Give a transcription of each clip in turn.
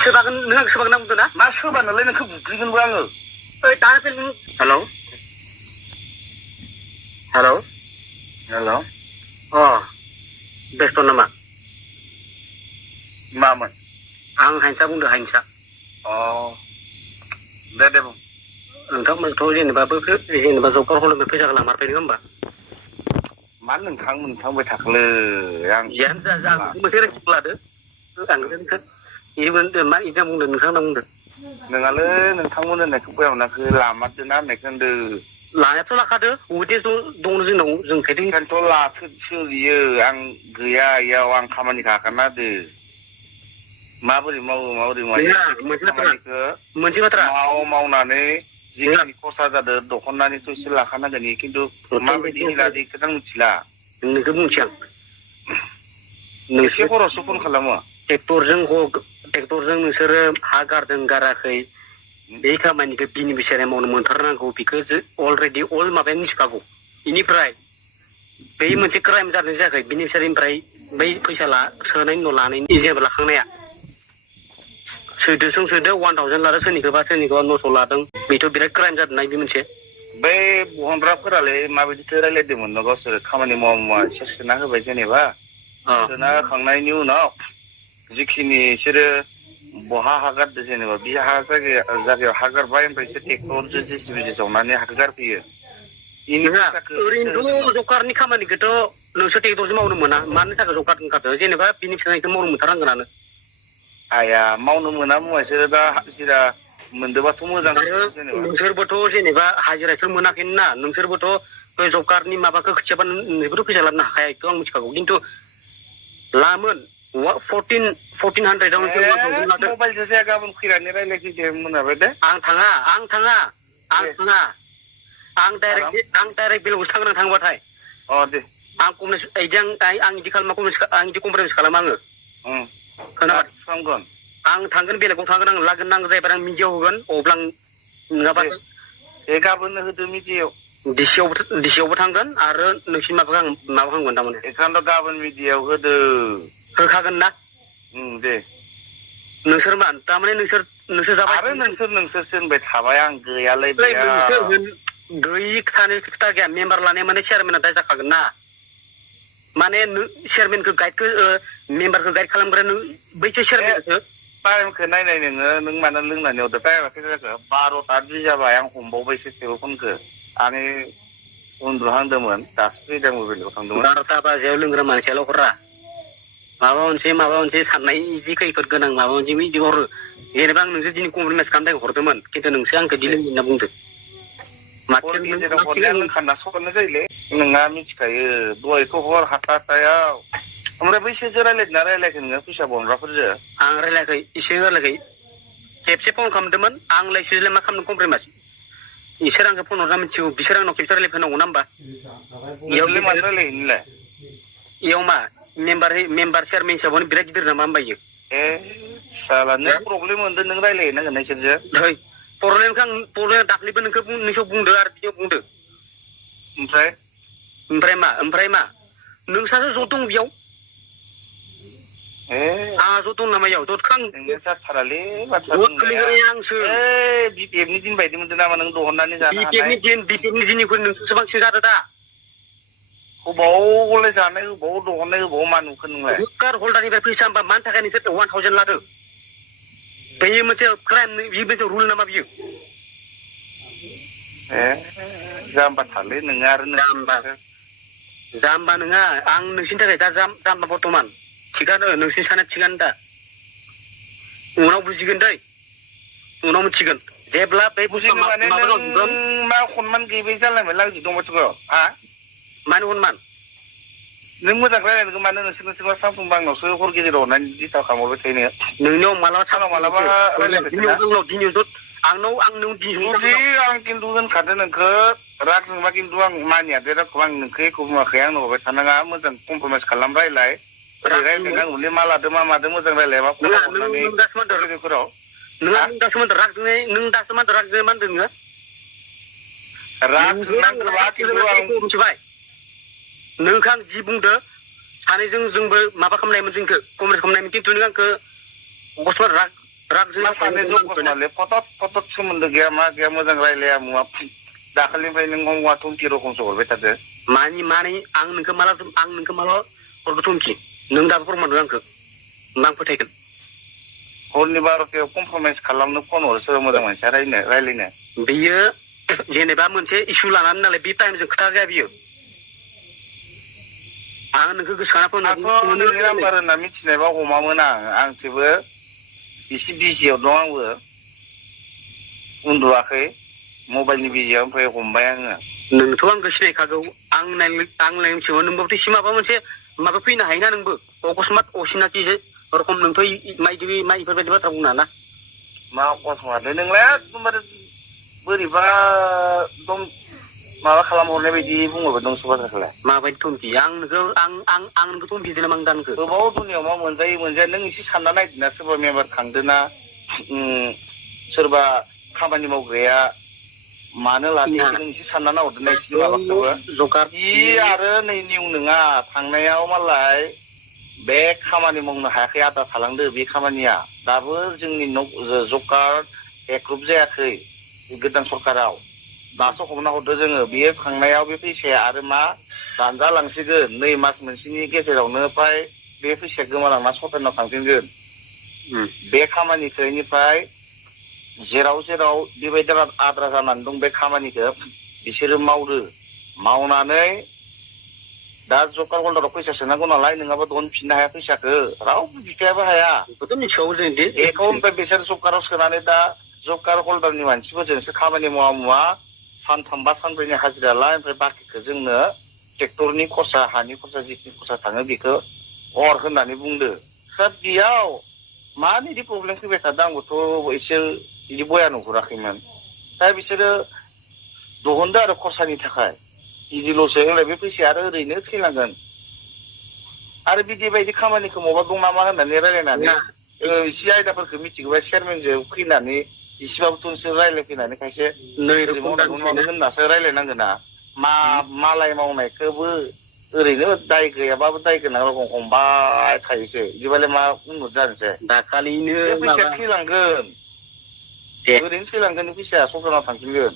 सोबागोन नों आं सोबागोन बुंदों ना मा सोबानालाय नोंखौ बुग्लिगोनबो आङो ओइ दानो नों हेलौ हेलौ हेलौ अ बेस्थ' नामा मामोन आं हाइंसा बुंदों हाइंसा अ दे बुं नोंथांमोनथ' जेनेबा बैफोर जेनेबा जबकार हलनिफ्राय फैसा लामारबाय नङा होमबा मा नोंथां मोनथांबाय थाखोलै आं जियानो जा जा मोनसे रेकर्ड लादो आंखौ इबो मा इजा बुंदों नोंथां होनना बुंदों नोंहालै नोंथांमोन होननायखौ बया मोनाखै लामारदो ना होननायखौ होनदों लानायाथ' लाखादो उदेस दङ जोंनाव जों खायदों ओंखायनोथ' लाथो सोलियो आं गैया इयाव आं खामानिखौ आगारना होदो माबोरै मावो माबोरै मायो खामानिखौ मोनसे बाथ्रा मावनानै जिखिनि खरसा जादों दख'नानिथ' एसे लाखानांगोन खिन्थु माबायदि लादो बेखौथ' आं मिथिला नोंखौ बुंसै आं एसे खरससो फन खालामो ट्रेक्टरजों नोंसोरो हा गारदों गाराखै बे खामानिखौ बेनिफिसियारि मावनो मोनथारनांगौ बेखौ अलरेडि अल माबाया मिथिखागौ बेनिफ्राय बै मोनसे क्राइम जादों जायाखै बेनिफिसियारिनिफ्राय बै फैसा सोनायनि उनाव लानायनि जेबो लाखांनाया सोदो 1000 लादों सोरनिखौबा 900 लादों बेथ' बिराद क्राइम जादोंना बे मोनसे बै बहनग्राफोरालाय माबायदिथो रायलायदोंमोन न' गावसोर खामानि मावा एसे सोना होबाय जेनेबा सोना होखांनायनि उनाव जिखिनि बिसोरो बहा हागारदो जेनेबा बे जायगायाव हागारबाय ओमफ्राय एसे ट्रेक्टरजों जेसिबि जावनानै हाखौ गारफैयो ओरैनोथ' जकारनि खामानिखौथ' नोंसोर ट्रेक्टरजों मावनो मोना मानि थाखाय जकार ओंखारदों जेनेबा बेनिफिसियारिखौ मावनो मोनथारनांगोनानो आया मावनो मोना मुवासो दा हाजिरा मोनदोबाथ' मोजां जेनेबा नोंसोरबोथ' जेनेबा हाजिरासो मोनाखैना नोंसोरबोथ' बे जबकारनि माबाखौ खोथियाबा नोंबोथ' फैसा लाबोनो हाखाया बेखौ आं मिथिखागौ खिन्थु लामोन 1400 मबाइलसो जाया गाबोन फैनानै रायलायफैदो मोनाबाय दे आं थाङा आं डाइरेक्ट बेलेगावसो थांगोन थांबाथाय अ दे आं इदि कमप्रमाइस खालामा आङो खोनाबाय आं थांगोन बेलेगाव थांगोन आं लागोन नांगौ जायोबा आं मिडियाआव होगोन अब्ला नङाबा गाबोननो होदो मिडियाआव डिसियावबो थांगोन आरो नोंसिनि माबाखौ आं माबाखांगोन थारमाने बेखायनोथ' गाबोन मिडियाआव होदो होखागोन ना दे नोंसोर मा थारमाने नोंसोर जाबाय आरो नोंसोर होनबाय थाबाय आं गैयालै गैयि थानो खोथा गैया मेम्बार लानाय माने चेयारमेना दाय जाखागोन ना माने चेयारमेनखौ मेम्बारखौ गाइड खालामग्रा नों बैसो चेयारमेनखौ टाइमखौ नायनाय नों मानो लोंनानै हरदो टाइमा खैथा जाखो 12:02 जाबाय आं हमबावबायसो टेलिफनखौ आं उन्दुहांदोंमोन दासो फैदों बेलेगाव थांदोंमोन 12 बाजियाव लोंग्रा मानसियाल' हरा माबा मोनसे साननाय जि खैफोद गोनां माबा मोनसे बिदि हरो जेनेबा आं नोंसोर दिनै कमप्लिमेन्ट खालामनो हरदोंमोन खिन्थु नोंसोर आंखौ दिनै होनना बुंदो खानना सरनो जायोलै नोंहा मिथिखायो दहायखौ हर हाथायाव ओमफ्राय बैसोरजों रायलायदोंना रायलायाखै नोङो फैसा बहनग्राफोरजों आं रायलायाखै एसे रायलायाखै खेबसे फन खालामदोंमोन आं लायसोलाय मा खालामनो कमप्लिमेन्ट इसोर आंखौ फन हरना मिथिगौ बिसोर आंनाव खेबसे रायलायफैनांगौ ना होमबा इयाव मा मेम्बार चेयारमेन हिसाबावनो बिराद गिदिर नामा होमबा इयो नों प्रब्लेम मोनदों नों रायलायहैनांगोन नोंसोरजों प्रब्लेम दाख्लैबो नोंसोर बुंदो आरो बिदियाव बुंदो ओमफ्राय मा नोंसासो ज' दं बेयाव आंहा ज' दं नामा इयाव जाथारालै बाथ्रा आंसो बिपिएफनि दिन बायदि मोनदों नामा नों दहननानै जानो हानाय बिपिएफनि दिननिख्रुइ नोंसोरसो बांसिन जादो दा हबावलाय जानाय हबाव दहननाय हबाव मा नुखो नोंलाय कार हल्डारनिफ्राय फैसा होनबा मानि थाखाय नोंसोर 1000 लादो बेयो मोनसे क्राइम बियो मोनसे रुल नामा बियो जाम्बा थारलै नोङो आरो जाम्बा नङा आं नोंसिनि थाखाय दा जाम्बा बर्थमान थिगानो नोंसिनि साननाया थिगानो दा उनाव बुजिगोन दै उनाव मिथिगोन जेब्ला बे बुस्थुआ मा खनमान गैबाय जालायबाय लांजि दंबाय हा मानो हनमान नों मोजां रायलायनोखौ मानो नोंसोर सानफ्रोमबो आंनावसो हर गेजेराव हरनानै दिस्टार्ब खालामहरबाय थायो नोंनियाव मालाबा सानाव मालाबा रायलायबाय आं खिन्थु होनखादों नोंखौ राग जोंबा खिन्थु आं मानियादे रागखौ आं नोंखौ एख' बुङाखै आंनो हरबाय थानाङा मोजां कमप्रमाइस खालाम रायलाय रायलायनांगौलै मा लादों मा मादों मोजां रायलाय मा खबर हरनानै लोगोफोराव नों दासो मा होनदों नोङो राग जोंनांगौबा खिन्थु आं मिथिबाय नोंखौ आं जि बुंदो सानैजों जोंबो माबा खालामनायमोन जोंखौ कमप्लिट खालामनायमोन खिन्थु नों आंखौ राग मा सानो जगसनाले फटत सोमोन्दो गैया मा गैया मोजां रायलाया मुवा दाखालिनिफ्राय नों गंगा थुमखि रखमसो हरबाय थादो माने आं नोंखौ माला हरगो थुमखि नों दाबो फोरमान हो आंखो आं फोथायगोन हरनि 12टायाव कमप्रमाइज खालामनो फन हरो सोरबा मोजां मानसिया रायलायनो बियो जेनेबा मोनसे इस्यु लानानै नालाय बे टाइमजों खोथा जाया बियो आं नोंखौ गोसोखाना आंथ' नोंनि नाम्बार होनना मिथिनायबा हमामोन आं थेवबो एसे बिजियाव दं आंबो उन्दुवाखै मबाइलनि बिजियाव ओमफ्राय हमबाय आङो नोंथ' आंखौ सिनायखागौ आं मिथिगौ नोंबोथ' एसे माबा मोनसे माबा फैनो हायोना नोंबो अकस्मात असिनाखि रखम नोंथ' इफोरबायदि बाथ्रा बुंनो हाना मा अकस्मात नोंलाय एकदमबारे बोरैबा एकदम माबा खालामहरनाय बायदि बुंहरबाय दं बाथ्राखौलाय माबायदि थुमखि आं नोंखौ थुमखिदों नामा आं दानखो गोबाव दुनियाव मा मोनजायो नों एसे सानना नायदोना सोरबा मेम्बार खांदोना सोरबा खामानि मावग्राया मानो लादो नों एसे सानना नाहरदोना एसे माबाखौबो आरो नै निउ नङा थांनायाव मालाय बे खामानि मावनो हायाखै आदा थालांदो बे खामानिया दाबो जोंनि जब कार्ड एप्रुभ जायाखै गोदान सरकाराव दासो हमना हरदो जोङो बेयो खांनायाव बे फैसाया आरो मा दानजालांसिगोन 2 मास मोनसेनि गेजेरावनो फ्राय बे फैसाया गोमालांना सरकारनाव थांफिनगोन बे खामानिनिफ्राय जेराव बेबायदि आद्रा जानानै दं बे खामानिखौ बिसोरो मावनानै दा जब कार्ड हल्डाराव फैसा सोनांगौ नालाय नङाबा दिहुनफिननो हाया फैसाखौ रावबो बिफायाबो हाया बेखौ ओमफ्राय बिसोर जब कार्डआव सोनानै दा जब कार्ड हल्डारनि मानसिफोरजोंसो खामानि मावा सानथाम बा सानब्रैनि हाजिरा ला ओमफ्राय बाखिखौ जोंनो ट्रेक्टरनि खरसा हानि खरसा जिखिनि खरसा थाङो बेखौ हर होननानै बुंदो दा बेयाव मानो बिदि प्रब्लेम फैबाय थादों आंबोथ' एसे बिदि बया नुहुराखैमोन दा बिसोरो दिहुनदो आरो खरसानि थाखाय बिदिल'सो होनलाय बे फैसाया आरो ओरैनो थैलांगोन आरो बिदि बायदि खामानिखौ माबा दं नामा होननानै रायलायनानै एसे आयदाफोरखौ मिथिगौबा चेयारमेनजों फैनानै एसेबाबोथ' नोंसोर रायलायफैनानै खायसे होननासो रायलायनांगोन ना मालाय मावनायखौबो ओरैनो दाय गैयाबाबो दाय गोनां रखम हमबाय थायोसो बिदिबालाय मा उन्नत जानोसै दाखालिनो बे फैसाया थैलांगोन ओरैनो थैलांगोन फैसाया सरकारनाव थांफिनगोन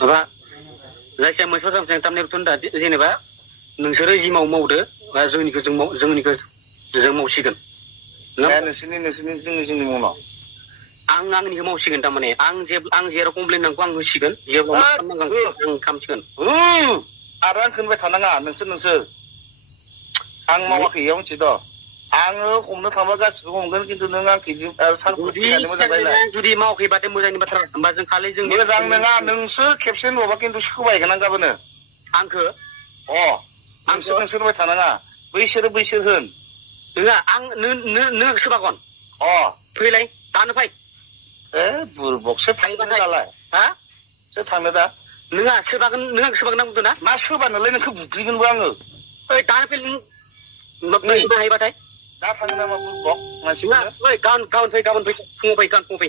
माबा जायखिया मोनसे बाथ्रा थारमाने दा जेनेबा नोंसोरो जि मावदो जोंनिखौ जों मावसिगोन जोंनि उनाव आं आंनिखौ मावसिगोन थारमाने आं जेराव कमप्लेन नांगौ आं होसिगोन जेब्ला आं खालामसिगोन आरो आं खोनबाय थानाङा नोंसोर आं मावाखै इयाव मिथिद' आङो हमनो थांबा गासिबो हमगोन खिन्थु नों आंखौ जुदि मावाखैबाथाय मोजांनि बाथ्रा होमबा जों खालि जों मोजां नङा नोंसोर खेबसे नुबा खिन्थु सोबायगोन आं गाबोनो आंखो नोंसोर होनबाय थानाङा बैसोर होन नङा आं नों सोबागन फैलाय दानो फै बुरबकसो थांनो दालाय सोर थांनो दा नोंहा सोबागोन नों आंखौ सोबागोन बुंदों ना मा सोबानोलाय नोंखौ बुग्लिगोनबो आङो दानो फै नों हायोबाथाय दा थाङो नामा बुरबक मानसिफोर गाबोन फै फुङाव फै